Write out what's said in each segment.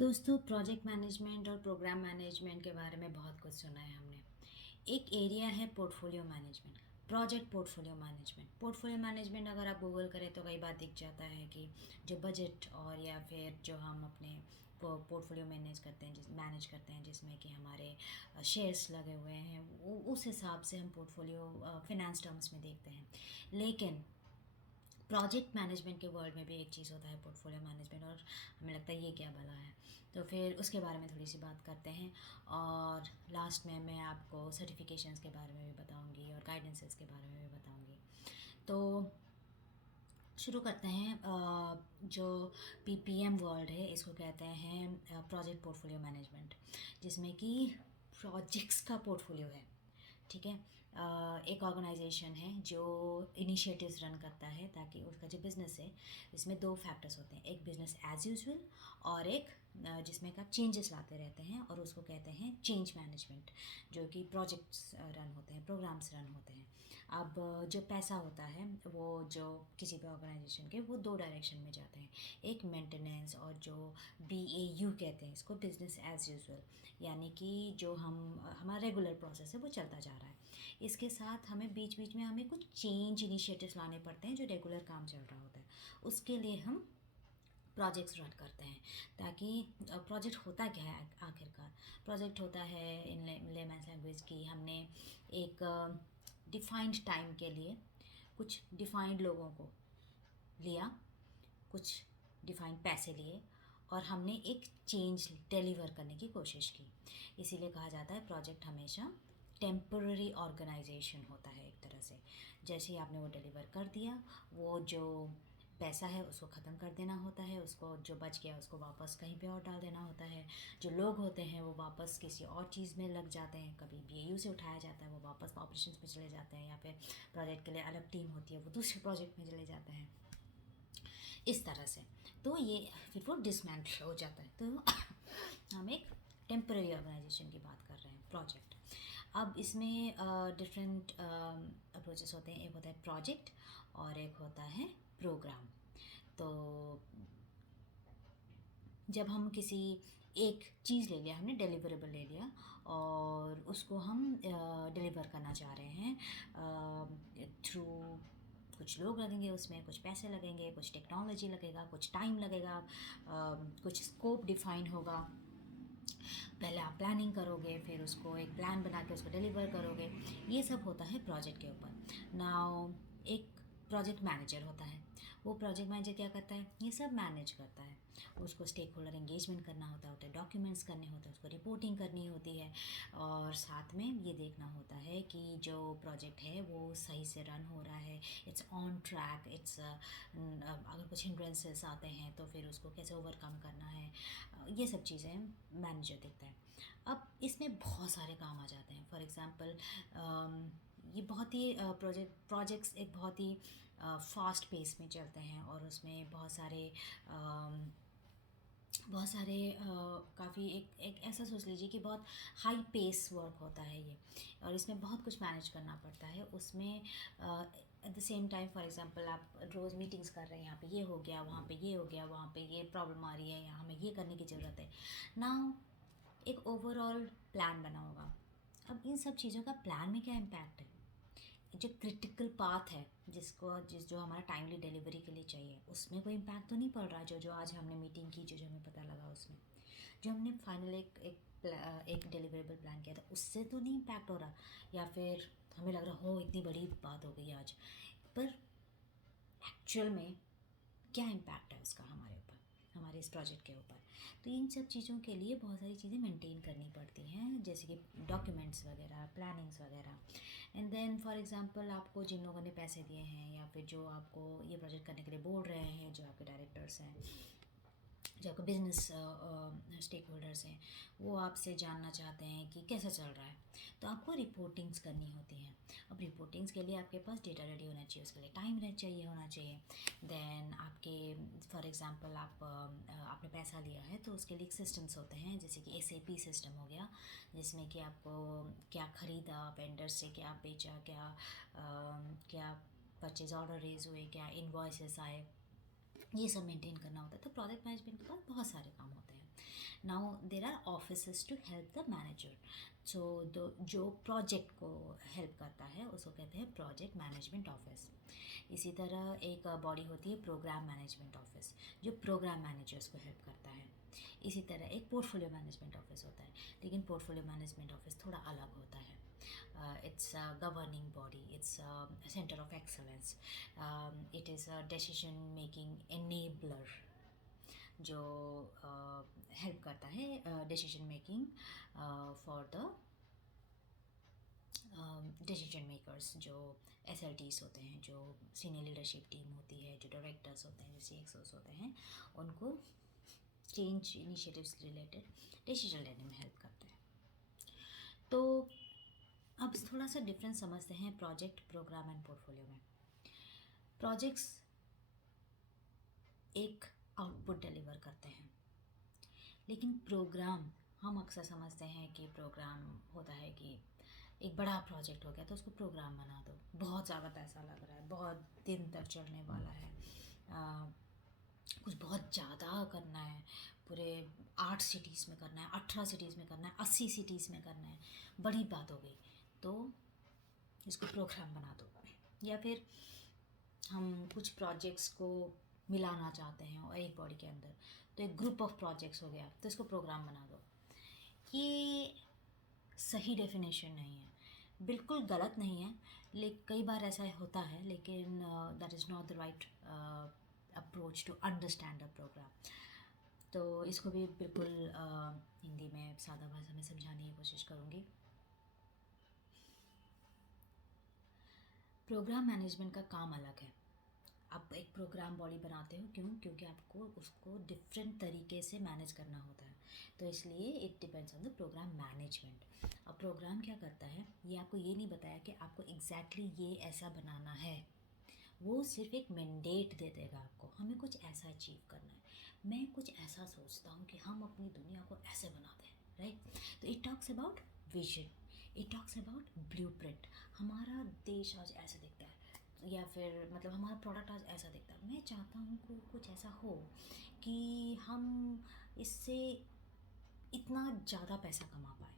दोस्तों, project management और programme management के बारे में बहुत कुछ सुना है हमने। एक एरिया है portfolio management, project portfolio management. Portfolio management अगर आप गूगल करें तो कई बार दिख जाता है कि जो बजट और या फिर जो हम अपने पोर्टफोलियो मैनेज करते हैं जिसमें कि हमारे शेयर्स लगे हुए हैं, उस हिसाब से हम पोर्टफोलियो फिनेंस टर्म्स में देखते हैं। लेकिन प्रोजेक्ट मैनेजमेंट के वर्ल्ड में भी एक चीज़ होता है पोर्टफोलियो मैनेजमेंट, और हमें लगता है ये क्या भला है। तो फिर उसके बारे में थोड़ी सी बात करते हैं, और लास्ट में मैं आपको सर्टिफिकेशंस के बारे में भी बताऊंगी और गाइडेंसेस के बारे में भी बताऊंगी। तो शुरू करते हैं। जो पीपीएम वर्ल्ड है इसको कहते हैं प्रोजेक्ट पोर्टफोलियो मैनेजमेंट, जिसमें कि प्रोजेक्ट्स का पोर्टफोलियो है। ठीक है। एक ऑर्गेनाइजेशन है जो इनिशिएटिव्स रन करता है ताकि उसका जो बिज़नेस है, इसमें दो फैक्टर्स होते हैं, एक बिज़नेस एज यूजुअल और एक जिसमें का चेंजेस लाते रहते हैं, और उसको कहते हैं चेंज मैनेजमेंट, जो कि प्रोजेक्ट्स रन होते हैं, प्रोग्राम्स रन होते हैं। अब जो पैसा होता है वो जो किसी भी ऑर्गेनाइजेशन के, वो दो डायरेक्शन में जाते हैं, एक मेंटेनेंस और जो BAU कहते हैं इसको, बिज़नेस एज यूजुअल, यानी कि जो हमारा रेगुलर प्रोसेस है वो चलता जा रहा है। इसके साथ हमें बीच बीच में हमें कुछ चेंज इनिशिएटिव्स लाने पड़ते हैं जो रेगुलर काम चल रहा होता है, उसके लिए हम प्रोजेक्ट्स रन करते हैं। ताकि प्रोजेक्ट होता क्या है आखिरकार? प्रोजेक्ट होता है इन लेमैन्स लैंग्वेज की, हमने एक डिफाइंड टाइम के लिए कुछ डिफाइंड लोगों को लिया, कुछ डिफाइंड पैसे लिए, और हमने एक चेंज डिलीवर करने की कोशिश की। इसीलिए कहा जाता है प्रोजेक्ट हमेशा टेम्पररी ऑर्गेनाइजेशन होता है एक तरह से। जैसे ही आपने वो डिलीवर कर दिया, वो जो पैसा है उसको ख़त्म कर देना होता है, उसको जो बच गया उसको वापस कहीं पे और डाल देना होता है। जो लोग होते हैं वो वापस किसी और चीज़ में लग जाते हैं, कभी BAU से उठाया जाता है वो वापस ऑपरेशंस में चले जाते हैं, या फिर प्रोजेक्ट के लिए अलग टीम होती है वो दूसरे प्रोजेक्ट में चले जाते हैं, इस तरह से। तो ये फिर वो डिसमेंटल हो जाता है। तो हम एक टेम्पररी ऑर्गेनाइजेशन की बात कर रहे हैं, प्रोजेक्ट। अब इसमें डिफरेंट अप्रोचेस होते हैं, एक होता है प्रोजेक्ट और एक होता है प्रोग्राम। तो जब हम किसी एक चीज़ ले लिया, हमने डिलीवरेबल ले लिया और उसको हम डिलीवर करना चाह रहे हैं थ्रू, कुछ लोग लगेंगे उसमें, कुछ पैसे लगेंगे, कुछ टेक्नोलॉजी लगेगा, कुछ टाइम लगेगा, कुछ स्कोप डिफाइन होगा। पहले आप प्लानिंग करोगे, फिर उसको एक प्लान बना के उसको डिलीवर करोगे। ये सब होता है प्रोजेक्ट के ऊपर। नाउ एक प्रोजेक्ट मैनेजर होता है, वो प्रोजेक्ट मैनेजर क्या करता है, ये सब मैनेज करता है। उसको स्टेक होल्डर एंगेजमेंट करना होता है, डॉक्यूमेंट्स करने होते हैं, उसको रिपोर्टिंग करनी होती है, और साथ में ये देखना होता है कि जो प्रोजेक्ट है वो सही से रन हो रहा है, इट्स ऑन ट्रैक, इट्स अगर कुछ हिंड्रेंसेस आते हैं तो फिर उसको कैसे ओवरकम करना है, ये सब चीज़ें मैनेजर देखता है। अब इसमें बहुत सारे काम आ जाते हैं। फॉर एग्ज़ाम्पल ये बहुत ही प्रोजेक्ट्स एक बहुत ही फास्ट पेस में चलते हैं, और उसमें काफ़ी एक ऐसा सोच लीजिए कि बहुत हाई पेस वर्क होता है ये, और इसमें बहुत कुछ मैनेज करना पड़ता है। उसमें at the same time, for example आप रोज़ मीटिंग्स कर रहे हैं, यहाँ पे ये हो गया, वहाँ पे ये हो गया, वहाँ पे ये प्रॉब्लम आ रही है, यहाँ हमें ये करने की ज़रूरत है ना। एक ओवरऑल प्लान बना होगा। अब इन सब चीज़ों का प्लान में क्या इम्पैक्ट है? जो क्रिटिकल पाथ है, जो हमारा टाइमली डिलीवरी के लिए चाहिए, उसमें कोई इम्पैक्ट तो नहीं पड़ रहा। जो आज हमने मीटिंग की, जो हमें पता लगा उसमें, जो हमने फाइनल एक डिलीवरेबल प्लान किया था, उससे तो नहीं इम्पैक्ट हो रहा। या फिर हमें लग रहा हो इतनी बड़ी बात हो गई आज, पर एक्चुअल में क्या इम्पैक्ट है उसका हमारे ऊपर, हमारे इस प्रोजेक्ट के ऊपर। तो इन सब चीज़ों के लिए बहुत सारी चीज़ें मेंटेन करनी पड़ती हैं, जैसे कि डॉक्यूमेंट्स वगैरह, प्लानिंग्स वगैरह। एंड देन फॉर एग्जांपल आपको जिन लोगों ने पैसे दिए हैं, या फिर जो आपको ये प्रोजेक्ट करने के लिए बोल रहे हैं, जो आपके डायरेक्टर्स हैं, जो आपके बिजनेस स्टेक होल्डर्स हैं, वो आपसे जानना चाहते हैं कि कैसा चल रहा है। तो आपको रिपोर्टिंग्स करनी होती हैं। अब रिपोर्टिंग्स के लिए आपके पास डेटा रेडी होना चाहिए, उसके लिए टाइम चाहिए होना चाहिए। देन आपके, फॉर एग्जांपल आपने पैसा लिया है तो उसके लिए सिस्टम्स होते हैं, जैसे कि SAP सिस्टम हो गया, जिसमें कि आपको क्या ख़रीदा वेंडर से, क्या बेचा, क्या परचेज ऑर्डर रेज हुए, क्या इनवॉइसेस आए, ये सब मेंटेन करना होता है। तो प्रोजेक्ट मैनेजमेंट के पास बहुत सारे काम होते हैं। Now there are officers to help the manager. So जो प्रोजेक्ट को हेल्प करता है उसको कहते हैं प्रोजेक्ट मैनेजमेंट ऑफिस। इसी तरह एक बॉडी होती है प्रोग्राम मैनेजमेंट ऑफिस, जो प्रोग्राम मैनेजर्स को हेल्प करता है। इसी तरह एक पोर्टफोलियो मैनेजमेंट ऑफिस होता है, लेकिन पोर्टफोलियो मैनेजमेंट ऑफिस थोड़ा अलग होता है। It's a governing body, it's a center of excellence, it is a decision making enabler जो हेल्प करता है decision making for the decision makers, जो SLTs होते हैं, जो सीनियर लीडरशिप टीम होती है, जो डायरेक्टर्स होते हैं, जो CXOs होते हैं, उनको चेंज इनिशिएटिव्स रिलेटेड डिसीजन लेने में हेल्प करते हैं। तो अब थोड़ा सा डिफरेंस समझते हैं प्रोजेक्ट, प्रोग्राम एंड पोर्टफोलियो में। प्रोजेक्ट्स एक आउटपुट डिलीवर करते हैं, लेकिन प्रोग्राम हम अक्सर समझते हैं कि प्रोग्राम होता है कि एक बड़ा प्रोजेक्ट हो गया तो उसको प्रोग्राम बना दो, बहुत ज़्यादा पैसा लग रहा है, बहुत दिन तक चलने वाला है, कुछ बहुत ज़्यादा करना है, पूरे 8 सिटीज़ में करना है, 18 सिटीज़ में करना है, 80 सिटीज़ में करना है, बड़ी बात हो गई, तो इसको प्रोग्राम बना दो। या फिर हम कुछ प्रोजेक्ट्स को मिलाना चाहते हैं और एक बॉडी के अंदर, तो एक ग्रुप ऑफ प्रोजेक्ट्स हो गया तो इसको प्रोग्राम बना दो। ये सही डेफिनेशन नहीं है, बिल्कुल गलत नहीं है, लेकिन कई बार ऐसा होता है, लेकिन that is not the right approach to understand a program. तो इसको भी बिल्कुल हिंदी में सादा भाषा में समझाने की कोशिश करूँगी। प्रोग्राम मैनेजमेंट का काम अलग है। आप एक प्रोग्राम बॉडी बनाते हो, क्यों? क्योंकि आपको उसको डिफरेंट तरीके से मैनेज करना होता है, तो इसलिए it depends on the program management. अब प्रोग्राम क्या करता है, ये आपको ये नहीं बताया कि आपको एग्जैक्टली ये ऐसा बनाना है, वो सिर्फ एक मैंडेट दे देगा आपको, हमें कुछ ऐसा अचीव करना है, मैं कुछ ऐसा सोचता हूँ कि हम अपनी दुनिया को ऐसे बना दें, राइट? तो it talks about vision, it talks about blueprint, हमारा देश आज ऐसे दिखता है, या फिर मतलब हमारा प्रोडक्ट आज ऐसा दिखता है, मैं चाहता हूँ कि कुछ ऐसा हो कि हम इससे इतना ज़्यादा पैसा कमा पाए,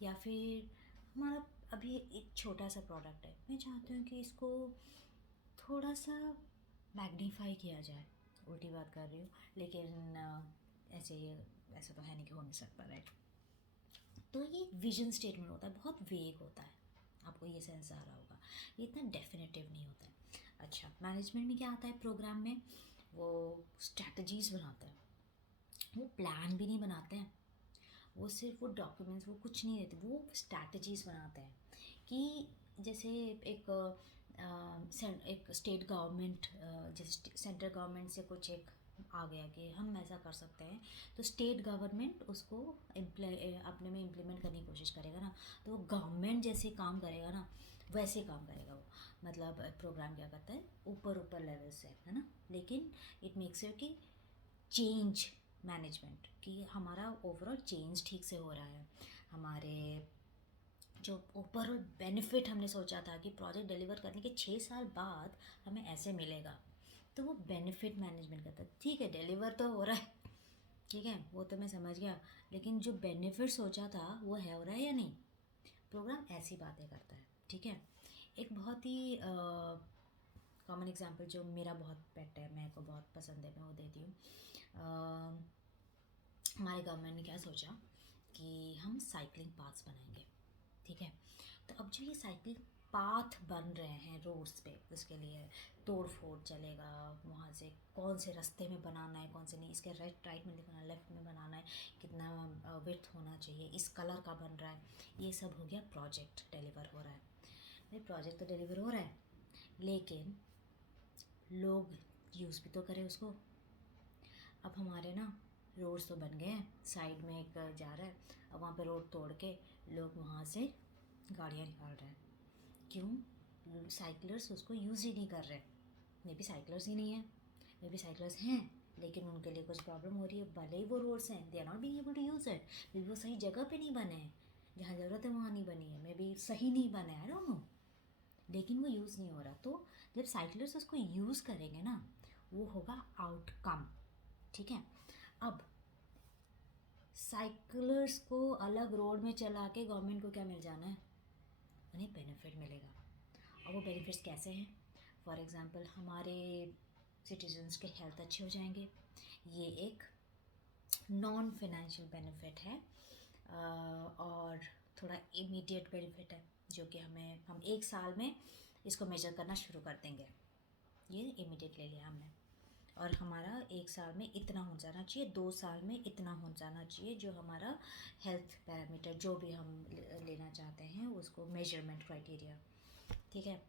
या फिर हमारा अभी एक छोटा सा प्रोडक्ट है, मैं चाहती हूँ कि इसको थोड़ा सा मैग्नीफाई किया जाए। उल्टी बात कर रही हूँ, लेकिन ऐसा तो है नहीं कि हो नहीं सकता, राइट? तो ये विजन स्टेटमेंट होता है, बहुत वेग होता है, आपको ये सेंस आ रहा होगा, ये इतना डेफिनेटिव नहीं होता है। अच्छा, मैनेजमेंट में क्या आता है प्रोग्राम में, वो स्ट्रैटेजीज बनाते हैं, वो प्लान भी नहीं बनाते हैं, वो सिर्फ वो डॉक्यूमेंट्स, वो कुछ नहीं देते, वो स्ट्रैटेजीज बनाते हैं। कि जैसे एक स्टेट गवर्नमेंट, जैसे सेंट्रल गवर्नमेंट से कुछ एक आ गया कि हम ऐसा कर सकते हैं, तो स्टेट गवर्नमेंट उसको अपने में इम्प्लीमेंट करने की कोशिश करेगा ना, तो वो गवर्नमेंट जैसे काम करेगा ना, वैसे काम करेगा वो। मतलब प्रोग्राम क्या करता है, ऊपर ऊपर लेवल से, है ना, लेकिन इट मेक्स श्योर कि चेंज मैनेजमेंट, कि हमारा ओवरऑल चेंज ठीक से हो रहा है, हमारे जो ओवरऑल बेनिफिट हमने सोचा था कि प्रोजेक्ट डिलीवर करने के 6 साल बाद हमें ऐसे मिलेगा, तो वो बेनिफिट मैनेजमेंट करता है। ठीक है, डिलीवर तो हो रहा है, ठीक है, वो तो मैं समझ गया, लेकिन जो बेनिफिट सोचा था वो है, हो रहा है या नहीं? प्रोग्राम ऐसी बातें करता है, ठीक है। एक बहुत ही कॉमन एग्जांपल जो मेरा बहुत पेट है, मेरे को बहुत पसंद है, मैं वो देती हूँ। हमारे गवर्नमेंट ने क्या सोचा कि हम साइकिलिंग पाथ्स बनाएंगे, ठीक है। तो अब जो ये साइकिल पाथ बन रहे हैं रोड्स पे, उसके लिए तोड़ फोड़ चलेगा, वहाँ से कौन से रास्ते में बनाना है, कौन से नहीं, इसके राइट में लिखना है, लेफ्ट में बनाना है, कितना विड्थ होना चाहिए, इस कलर का बन रहा है, ये सब हो गया प्रोजेक्ट डिलीवर हो रहा है। भाई प्रोजेक्ट तो डिलीवर हो रहा है, लेकिन लोग यूज़ भी तो करें उसको। अब हमारे ना रोड्स तो बन गए हैं, साइड में एक जा रहा है, अब वहाँ पे रोड तोड़ के लोग वहाँ से गाड़ियाँ निकाल रहे हैं, क्यों? साइकिलर्स उसको यूज़ ही नहीं कर रहे, मे बी साइकिलर्स ही नहीं है, मे बी साइकिलर्स हैं लेकिन उनके लिए कुछ प्रॉब्लम हो रही है, भले ही वो रोड्स हैं, they are not being able to use it, maybe वो सही जगह पे नहीं बने हैं, जहाँ ज़रूरत है वहाँ नहीं बनी है, मे बी सही नहीं बना है, आई डोंट नो, लेकिन वो यूज़ नहीं हो रहा। तो जब साइकिलर्स उसको यूज़ करेंगे ना, वो होगा आउटकम, ठीक है। अब साइकिलर्स को अलग रोड में चला के गवर्नमेंट को क्या मिल जाना है? उन्हें बेनिफिट मिलेगा। और वो बेनिफिट्स कैसे हैं? फॉर एग्ज़ाम्पल हमारे सिटीजन्स के हेल्थ अच्छे हो जाएंगे। ये एक नॉन फाइनेंशियल बेनिफिट है और थोड़ा इमीडिएट बेनिफिट है, जो कि हम एक साल में इसको मेजर करना शुरू कर देंगे। ये इमीडिएट ले लिया हमने, और हमारा एक साल में इतना हो जाना चाहिए, 2 साल में इतना हो जाना चाहिए, जो हमारा हेल्थ पैरामीटर जो भी हम लेना चाहते हैं उसको मेजरमेंट क्राइटेरिया। ठीक है।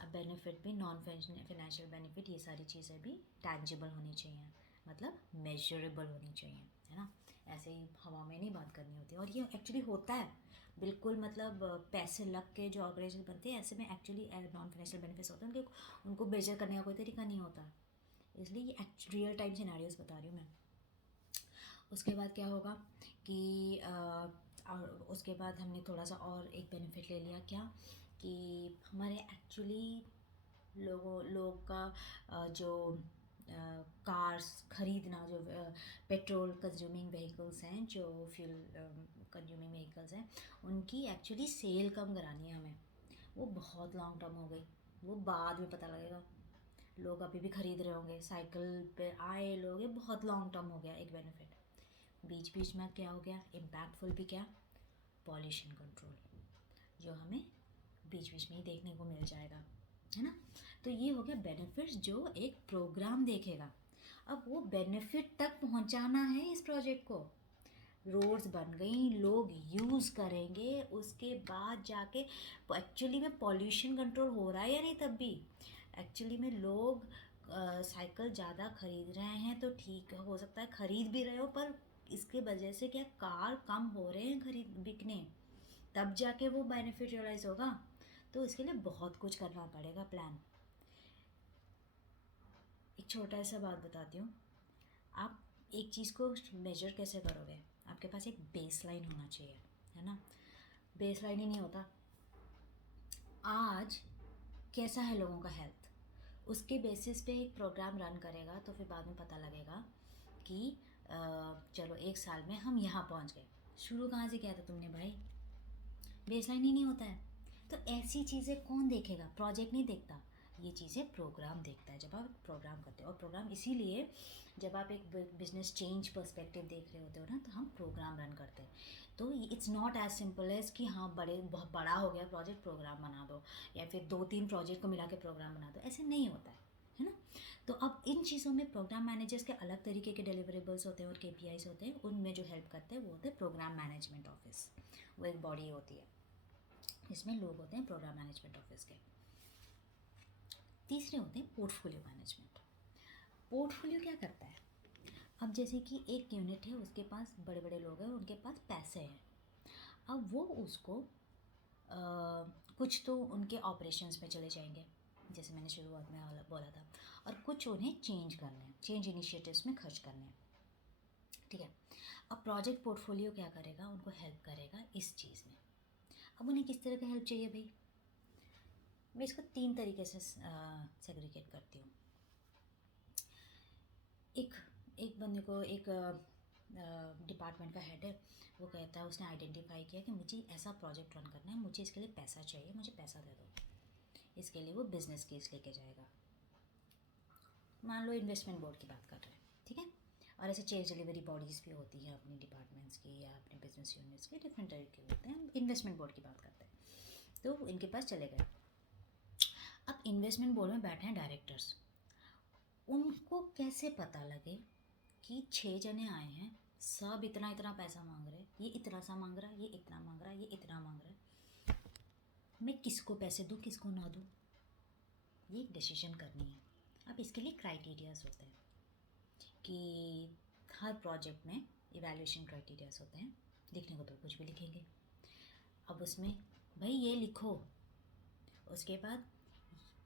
अब बेनिफिट भी नॉन फाइनेंशियल बेनिफिट, ये सारी चीज़ें भी टैंजिबल होनी चाहिए, मतलब मेजरेबल होनी चाहिए, है ना। ऐसे ही हवा में नहीं बात करनी होती, और ये एक्चुअली होता है बिल्कुल, मतलब पैसे लग के जो ऑर्गेनाइजेशन बनते हैं ऐसे में एक्चुअली नॉन फाइनेंशियल बेनिफिट्स होते हैं, उनको मेजर करने का कोई तरीका नहीं होता, इसलिए ये रियल टाइम सिनेरियोस बता रही हूँ मैं। उसके बाद क्या होगा कि और उसके बाद हमने थोड़ा सा और एक बेनिफिट ले लिया, क्या कि हमारे एक्चुअली लोग का जो कार्स खरीदना, जो पेट्रोल कंज्यूमिंग व्हीकल्स हैं, जो फ्यूल कंज्यूमिंग व्हीकल्स हैं, उनकी एक्चुअली सेल कम करानी है हमें। वो बहुत लॉन्ग टर्म हो गई, वो बाद में पता लगेगा। लोग अभी भी खरीद रहे होंगे, साइकिल पे आए लोग, ये बहुत लॉन्ग टर्म हो गया एक बेनिफिट। बीच बीच में क्या हो गया इम्पैक्टफुल भी, क्या पॉल्यूशन कंट्रोल, जो हमें बीच बीच में ही देखने को मिल जाएगा, है ना। तो ये हो गया बेनिफिट्स जो एक प्रोग्राम देखेगा। अब वो बेनिफिट तक पहुंचाना है इस प्रोजेक्ट को। रोड्स बन गई, लोग यूज़ करेंगे, उसके बाद जाके एक्चुअली में पॉल्यूशन कंट्रोल हो रहा है या नहीं, तब भी एक्चुअली में लोग साइकिल ज़्यादा खरीद रहे हैं तो ठीक हो सकता है, खरीद भी रहे हो, पर इसके वजह से क्या कार कम हो रहे हैं खरीद बिकने, तब जाके वो बेनिफिट रियलाइज़ होगा। तो इसके लिए बहुत कुछ करना पड़ेगा प्लान। एक छोटा सा बात बताती हूँ, आप एक चीज़ को मेजर कैसे करोगे? आपके पास एक बेस लाइन होना चाहिए, है ना। बेस लाइन ही नहीं होता, आज कैसा है लोगों का हेल्थ, उसके बेसिस पे एक प्रोग्राम रन करेगा, तो फिर बाद में पता लगेगा कि चलो एक साल में हम यहाँ पहुँच गए। शुरू कहाँ से किया था तुमने भाई? बेस लाइन ही नहीं होता है। तो ऐसी चीज़ें कौन देखेगा? प्रोजेक्ट नहीं देखता, ये चीज़ें प्रोग्राम देखता है जब आप प्रोग्राम करते हो। और प्रोग्राम इसीलिए जब आप एक बिजनेस चेंज पर्सपेक्टिव देख रहे होते हो ना, तो हम प्रोग्राम रन करते हैं। तो it's not as simple as कि हाँ बहुत बड़ा हो गया प्रोजेक्ट, प्रोग्राम बना दो, या फिर 2-3 प्रोजेक्ट को मिला के प्रोग्राम बना दो, ऐसे नहीं होता है ना। तो अब इन चीज़ों में प्रोग्राम मैनेजर्स के अलग तरीके के डिलीवरेबल्स होते हैं और KPIs होते हैं, उनमें जो हेल्प करते हैं वो होते हैं प्रोग्राम मैनेजमेंट ऑफिस। वो एक बॉडी होती है, इसमें लोग होते हैं प्रोग्राम मैनेजमेंट ऑफिस के। तीसरे होते हैं पोर्टफोलियो मैनेजमेंट। पोर्टफोलियो क्या करता है? अब जैसे कि एक यूनिट है, उसके पास बड़े बड़े लोग हैं, उनके पास पैसे हैं, अब वो उसको कुछ तो उनके ऑपरेशंस में चले जाएंगे, जैसे मैंने शुरुआत में बोला था, और कुछ उन्हें चेंज करने हैं, चेंज इनिशिएटिव्स में खर्च करने हैं। ठीक है। अब प्रोजेक्ट पोर्टफोलियो क्या करेगा? उनको हेल्प करेगा इस चीज़ में। अब उन्हें किस तरह का हेल्प चाहिए भाई? मैं इसको 3 तरीके से सेग्रीगेट करती हूँ। एक बंदे को, एक डिपार्टमेंट का हेड है, वो कहता है, उसने आइडेंटिफाई किया कि मुझे ऐसा प्रोजेक्ट रन करना है, मुझे इसके लिए पैसा चाहिए, मुझे पैसा दे दो। इसके लिए वो बिजनेस केस लेके जाएगा। मान लो इन्वेस्टमेंट बोर्ड की बात कर रहे हैं, ठीक है। और ऐसे चेंज डिलीवरी बॉडीज़ भी होती हैं अपनी डिपार्टमेंट्स की या अपने बिजनेस यूनिट्स के, डिफरेंट तरीके होते हैं। हम इन्वेस्टमेंट बोर्ड की बात करते हैं, तो इनके पास चले गए। अब इन्वेस्टमेंट बोर्ड में बैठे हैं डायरेक्टर्स, उनको कैसे पता लगे कि 6 जने आए हैं, सब इतना इतना पैसा मांग रहे हैं, ये इतना सा मांग रहा है, ये इतना मांग रहा है, ये इतना मांग रहा है, मैं किसको पैसे दूँ किसको ना दूँ? ये डिसीजन करनी है। अब इसके लिए क्राइटेरियाज होते हैं कि हर प्रोजेक्ट में इवैल्यूएशन क्राइटेरियाज होते हैं, लिखने को तो कुछ भी लिखेंगे। अब उसमें भाई ये लिखो, उसके बाद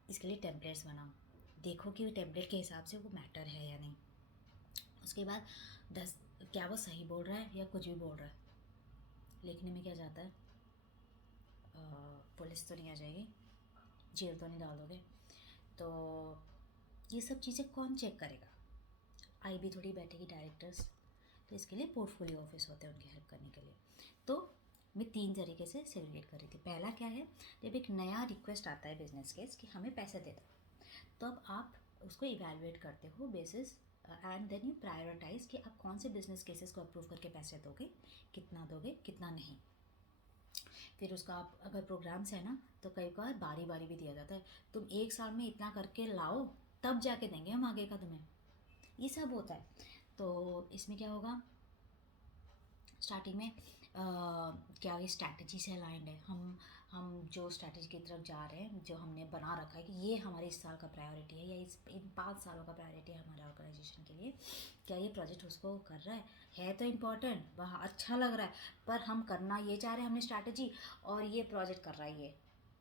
इसके लिए टेम्पलेट्स बनाओ, देखो कि टेम्पलेट के हिसाब से वो मैटर है या नहीं। उसके बाद 10 क्या वो सही बोल रहा है या कुछ भी बोल रहा है। लिखने में क्या जाता है, पुलिस तो नहीं आ जाएगी, जेल तो नहीं डाल दोगे, तो ये सब चीज़ें कौन चेक करेगा? IB थोड़ी बैठेगी डायरेक्टर्स, तो इसके लिए पोर्टफोलियो ऑफिस होते हैं उनकी हेल्प करने के लिए। तो मैं 3 तरीके से सेग्रीगेट कर रही थी। पहला क्या है, जब एक नया रिक्वेस्ट आता है बिजनेस केस कि हमें पैसे दे दो, तो अब आप उसको इवैल्यूएट करते हो basis and then you prioritize कि आप कौन से बिजनेस केसेस को अप्रूव करके पैसे दोगे, कितना नहीं। फिर उसका आप अगर प्रोग्राम्स है ना, तो कई बार बारी बारी भी दिया जाता है, तुम 1 साल में इतना करके लाओ तब जाके देंगे हम आगे का तुम्हें, ये सब होता है। तो इसमें क्या होगा, स्टार्टिंग में क्या ये स्ट्रैटेजी से अलाइंड है, हम जो स्ट्रैटेजी की तरफ जा रहे हैं, जो हमने बना रखा है कि ये हमारे इस साल का प्रायोरिटी है या इन 5 सालों का प्रायोरिटी है हमारे ऑर्गेनाइजेशन के लिए, क्या ये प्रोजेक्ट उसको कर रहा है तो इम्पॉर्टेंट, वह अच्छा लग रहा है, पर हम करना ये चाह रहे हैं हमने स्ट्रैटेजी, और ये प्रोजेक्ट कर रहा है ये,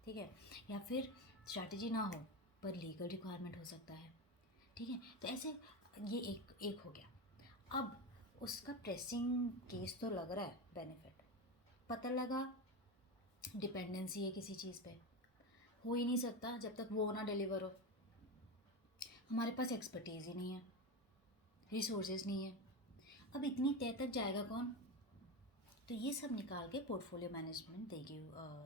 ठीक है। या फिर स्ट्रैटेजी ना हो पर लीगल रिक्वायरमेंट हो सकता है, ठीक है। तो ऐसे ये एक हो गया। अब उसका प्रेसिंग केस तो लग रहा है, बेनिफिट पता लगा, डिपेंडेंसी है किसी चीज़ पे, हो ही नहीं सकता जब तक वो ना डिलीवर हो, हमारे पास एक्सपर्टीज़ ही नहीं है, रिसोर्सेज नहीं है, अब इतनी तय तक जाएगा कौन। तो ये सब निकाल के पोर्टफोलियो मैनेजमेंट देगी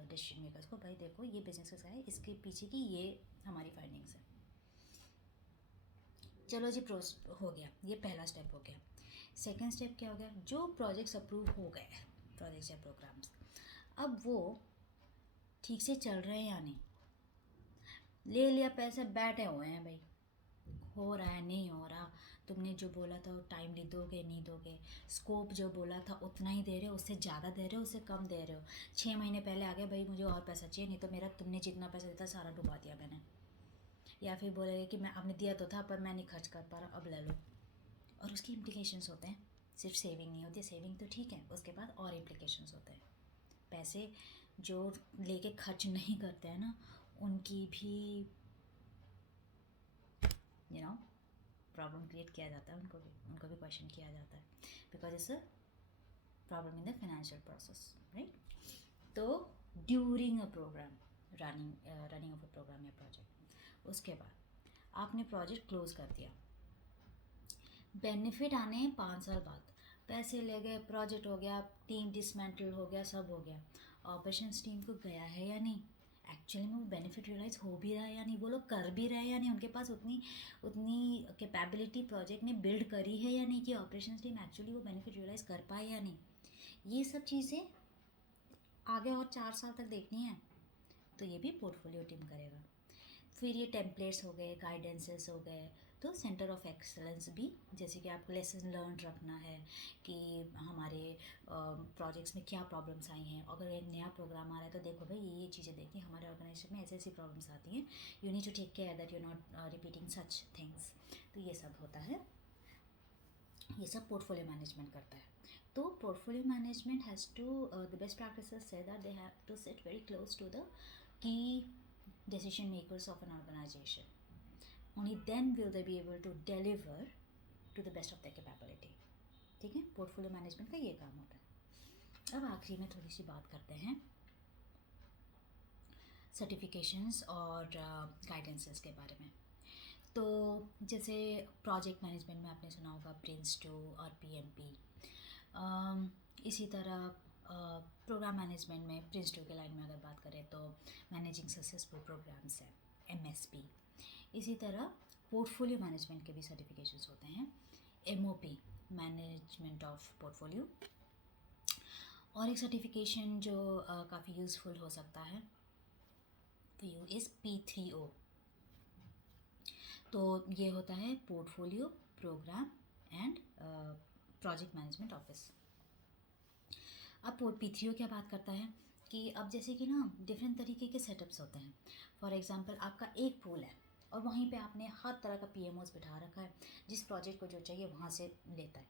डिसीजन मेकर्स को, भाई देखो ये बिजनेस कैसा है, इसके पीछे की ये हमारी फाइंडिंग्स है। चलो जी, प्रोस हो गया, ये पहला स्टेप हो गया। सेकंड स्टेप क्या हो गया, जो प्रोजेक्ट्स अप्रूव हो गए, प्रोजेक्ट्स या प्रोग्राम्स, अब वो ठीक से चल रहे हैं या नहीं, ले लिया पैसे बैठे हुए हैं भाई, हो रहा है नहीं हो रहा, तुमने जो बोला था वो टाइमली दोगे नहीं दोगे, स्कोप जो बोला था उतना ही दे रहे हो, उससे ज़्यादा दे रहे हो, उससे कम दे रहे हो, 6 महीने पहले आ गए भाई मुझे और पैसा चाहिए, नहीं तो मेरा तुमने जितना पैसा देता सारा डुबा दिया मैंने। या फिर बोलेंगे कि मैं आपने दिया तो था पर मैं नहीं खर्च कर पा रहा, अब ले लो, और उसके इम्प्लीकेशंस होते हैं, सिर्फ सेविंग नहीं होती, सेविंग तो ठीक है, उसके बाद और इम्प्लीकेशंस होते हैं। पैसे जो लेके खर्च नहीं करते हैं ना, उनकी भी प्रॉब्लम क्रिएट किया जाता है, उनको भी क्वेश्चन किया जाता है, because it's a problem in the financial process, right. तो during a programme, running of a programme या प्रोजेक्ट, उसके बाद आपने प्रोजेक्ट क्लोज कर दिया, बेनिफिट आने हैं 5 साल बाद, पैसे ले गए, प्रोजेक्ट हो गया, टीम डिसमेंटल हो गया, सब हो गया, ऑपरेशंस टीम को गया है या नहीं, एक्चुअली में वो बेनिफिट रियलाइज़ हो भी रहा है या नहीं, वो लोग कर भी रहे हैं या नहीं, उनके पास उतनी उतनी कैपेबिलिटी प्रोजेक्ट ने बिल्ड करी है या नहीं कि ऑपरेशंस टीम एक्चुअली वो बेनिफिट रियलाइज़ कर पाए या नहीं, ये सब चीज़ें आगे और 4 साल तक देखनी है, तो ये भी पोर्टफोलियो टीम करेगा। फिर ये टेम्पलेट्स हो गए, गाइडेंसेस हो गए, तो सेंटर ऑफ एक्सलेंस भी, जैसे कि आपको लेसन लर्न रखना है कि हमारे प्रोजेक्ट्स में क्या प्रॉब्लम्स आई हैं, अगर एक नया प्रोग्राम आ रहा है तो देखो भाई ये चीज़ें देखिए हमारे ऑर्गेनाइजेशन में ऐसी ऐसी प्रॉब्लम्स आती हैं, you need to take care that you not repeating such things, तो ये सब होता है, ये सब पोर्टफोलियो मैनेजमेंट करता है। तो portfolio management has to, the best practices से that they have to sit very close to the key decision makers of an organization. Only then will they be able to deliver to the best of their capability. ठीक है, portfolio management का ये काम होता है। अब आखिरी में थोड़ी सी बात करते हैं सर्टिफिकेशंस और गाइडेंसेस के बारे में। तो जैसे प्रोजेक्ट मैनेजमेंट में आपने सुना होगा PRINCE2 और PMP, इसी तरह प्रोग्राम मैनेजमेंट में PRINCE2 के लाइन में अगर बात करें तो मैनेजिंग सक्सेसफुल प्रोग्राम्स है, MSP। इसी तरह पोर्टफोलियो मैनेजमेंट के भी सर्टिफिकेशंस होते हैं, MOP, मैनेजमेंट ऑफ पोर्टफोलियो, और एक सर्टिफिकेशन जो काफ़ी यूज़फुल हो सकता है फॉर यू इज़ P3O। तो ये होता है portfolio program and project management office. अब P3O क्या बात करता है कि अब जैसे कि ना डिफरेंट तरीके के सेटअप्स होते हैं, फॉर एग्जांपल आपका एक पूल है और वहीं पे आपने हर तरह का PMOs बिठा रखा है, जिस प्रोजेक्ट को जो चाहिए वहाँ से लेता है,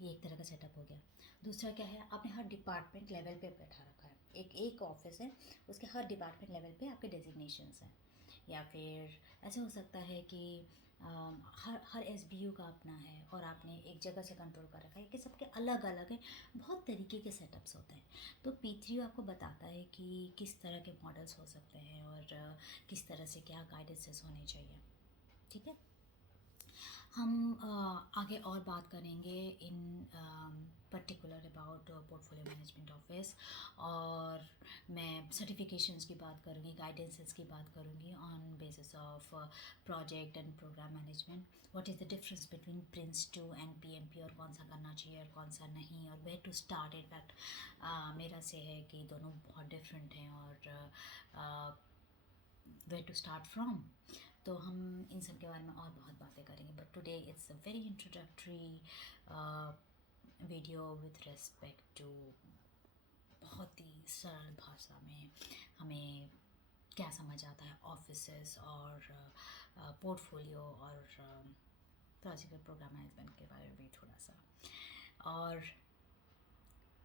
ये एक तरह का सेटअप हो गया। दूसरा क्या है, आपने हर डिपार्टमेंट लेवल पे बैठा रखा है, एक ऑफिस है, उसके हर डिपार्टमेंट लेवल पे आपके डेजिग्नेशंस हैं, या फिर ऐसे हो सकता है कि हर SBU का अपना है और आपने एक जगह से कंट्रोल कर रखा है, कि सबके अलग अलग है, बहुत तरीके के सेटअप्स होते हैं। तो P3 आपको बताता है कि किस तरह के मॉडल्स हो सकते हैं और किस तरह से क्या गाइडेंसेस होने चाहिए, ठीक है। हम आगे और बात करेंगे इन particular about portfolio management office, और मैं सर्टिफिकेशंस की बात करूँगी, गाइडेंसेस की बात करूँगी on basis of project and program management. What is the difference between prince 2 and PMP, और कौन सा करना चाहिए और कौन सा नहीं, और वेयर टू स्टार्ट। इनफैक्ट मेरा से है कि दोनों बहुत डिफरेंट हैं, और वेयर टू स्टार्ट फ्रॉम। तो हम इन सब के बारे में और बहुत बातें करेंगे, but today it's a very introductory video with respect to, बहुत ही सरल भाषा में हमें क्या समझ आता है ऑफिसेस और पोर्टफोलियो और प्रोजेक्ट प्रोग्राम मैनेजमेंट के बारे में भी थोड़ा सा, और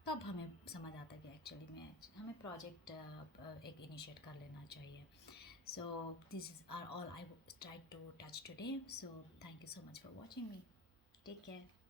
तब हमें समझ आता है कि एक्चुअली में हमें प्रोजेक्ट एक इनिशिएट कर लेना चाहिए. So these are all I tried to touch today. So thank you so much for watching me. Take care.